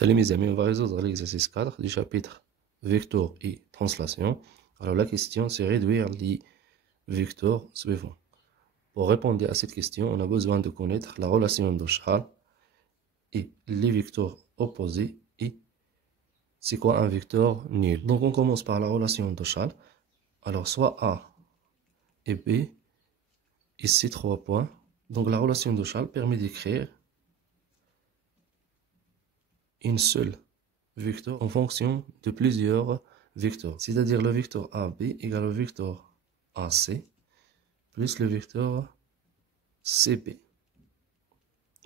Salut mes amis, on va résoudre l'exercice 4 du chapitre vecteurs et translation. Alors la question c'est réduire les vecteurs suivants. Pour répondre à cette question, on a besoin de connaître la relation de Charles et les vecteurs opposés et c'est quoi un vecteur nul. Donc on commence par la relation de Charles. Alors soit A et B, ici 3 points. Donc la relation de Charles permet d'écrire une seule vecteur en fonction de plusieurs vecteurs. C'est-à-dire le vecteur AB égale le vecteur AC plus le vecteur CB.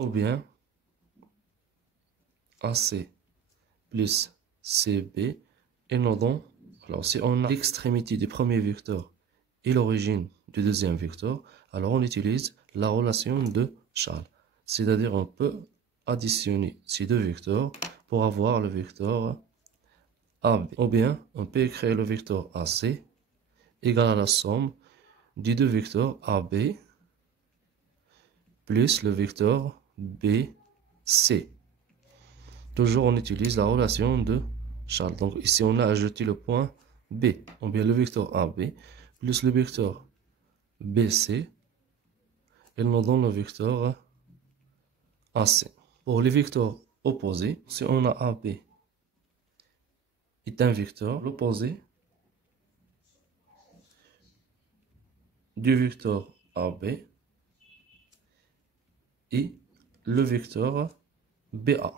Ou bien AC plus CB et nous donne, alors si on a l'extrémité du premier vecteur et l'origine du deuxième vecteur, alors on utilise la relation de Charles. C'est-à-dire on peut additionner ces deux vecteurs pour avoir le vecteur AB. Ou bien, on peut écrire le vecteur AC égal à la somme des deux vecteurs AB plus le vecteur BC. Toujours, on utilise la relation de Charles. Donc, ici, on a ajouté le point B. Ou bien le vecteur AB plus le vecteur BC. Et nous donne le vecteur AC. Pour les vecteurs opposés, si on a AB est un vecteur, l'opposé du vecteur AB et le vecteur BA.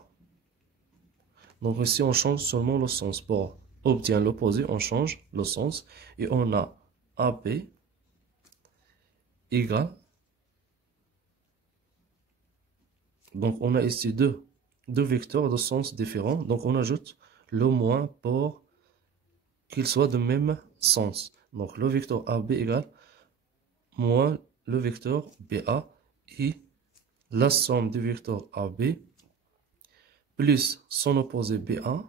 Donc ici on change seulement le sens. Pour obtenir l'opposé, on change le sens et on a AB égale. Donc on a ici deux vecteurs de sens différents. Donc on ajoute le moins pour qu'ils soient de même sens. Donc le vecteur AB égale moins le vecteur BA et la somme du vecteur AB plus son opposé BA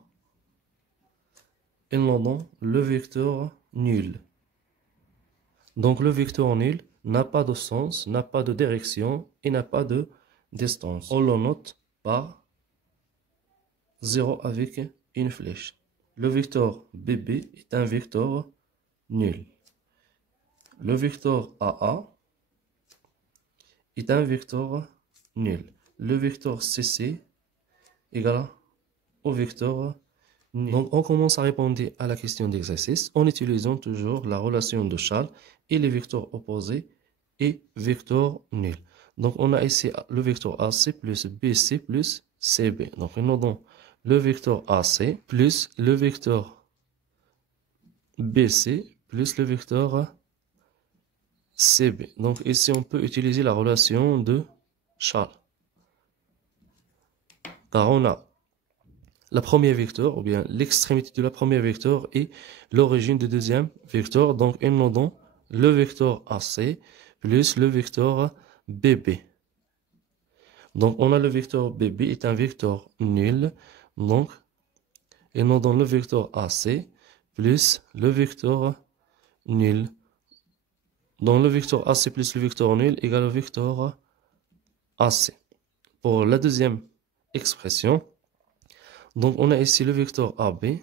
et nous donne le vecteur nul. Donc le vecteur nul n'a pas de sens, n'a pas de direction et n'a pas de distance. On le note par 0 avec une flèche. Le vecteur BB est un vecteur nul. Le vecteur AA est un vecteur nul. Le vecteur CC égale au vecteur nul. Donc on commence à répondre à la question d'exercice en utilisant toujours la relation de Charles et les vecteurs opposés et vecteurs nuls. Donc on a ici le vecteur AC plus BC plus CB. Donc nous avons le vecteur AC plus le vecteur BC plus le vecteur CB. Donc ici on peut utiliser la relation de Charles. Car on a la première vecteur, ou bien l'extrémité de la première vecteur et l'origine du deuxième vecteur. Donc, ils nous donnent le vecteur AC plus le vecteur BB. Donc, on a le vecteur BB est un vecteur nul. Donc, ils nous donnent le vecteur AC plus le vecteur nul. Donc, le vecteur AC plus le vecteur nul égale au vecteur AC. Pour la deuxième expression, donc, on a ici le vecteur AB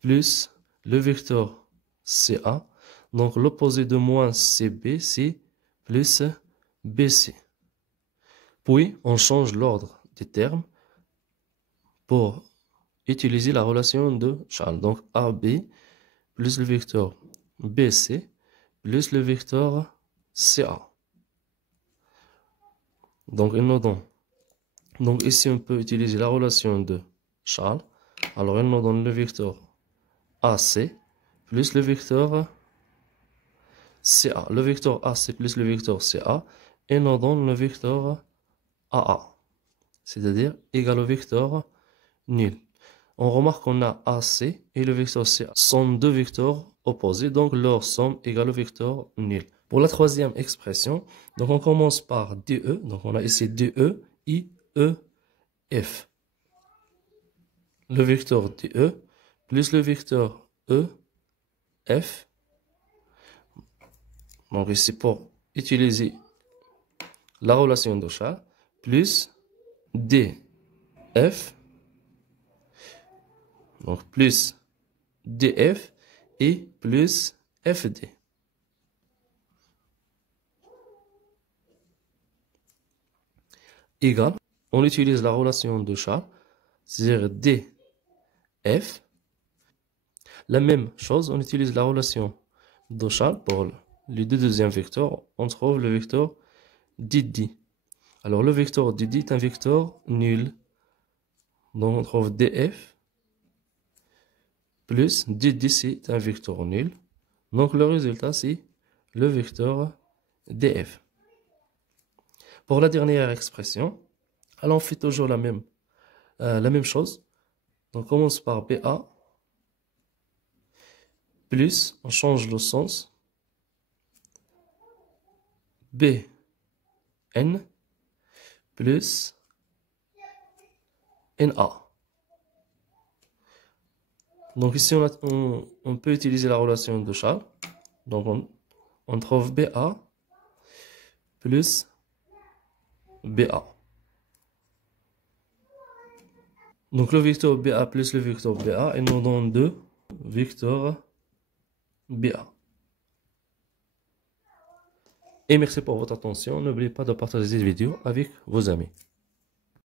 plus le vecteur CA. Donc, l'opposé de moins CB, c'est plus BC. Puis, on change l'ordre des termes pour utiliser la relation de Charles. Donc, AB plus le vecteur BC plus le vecteur CA. Donc, il nous donne. Donc ici, on peut utiliser la relation de Charles. Alors, elle nous donne le vecteur AC plus le vecteur CA. Le vecteur AC plus le vecteur CA. Et nous donne le vecteur AA. C'est-à-dire égal au vecteur nul. On remarque qu'on a AC et le vecteur CA sont deux vecteurs opposés. Donc, leur somme égale au vecteur nul. Pour la troisième expression, donc on commence par DE. Donc, on a ici DE, I, E, F. Le vecteur DE plus le vecteur E, F. Donc ici pour utiliser la relation de Charles plus D F, donc plus DF et plus FD. Égal, on utilise la relation de Charles, c'est-à-dire DF. La même chose, on utilise la relation de Charles pour les deux deuxièmes vecteurs. On trouve le vecteur DD. Alors le vecteur DD est un vecteur nul. Donc on trouve DF plus DD, c'est un vecteur nul. Donc le résultat, c'est le vecteur DF. Pour la dernière expression, alors on fait toujours la même chose. Donc on commence par BA, plus, on change le sens, BN, plus NA. Donc ici, on peut utiliser la relation de Charles. Donc on trouve BA plus BA. Donc le vecteur BA plus le vecteur BA, il nous donne 2 vecteurs BA. Et merci pour votre attention. N'oubliez pas de partager cette vidéo avec vos amis.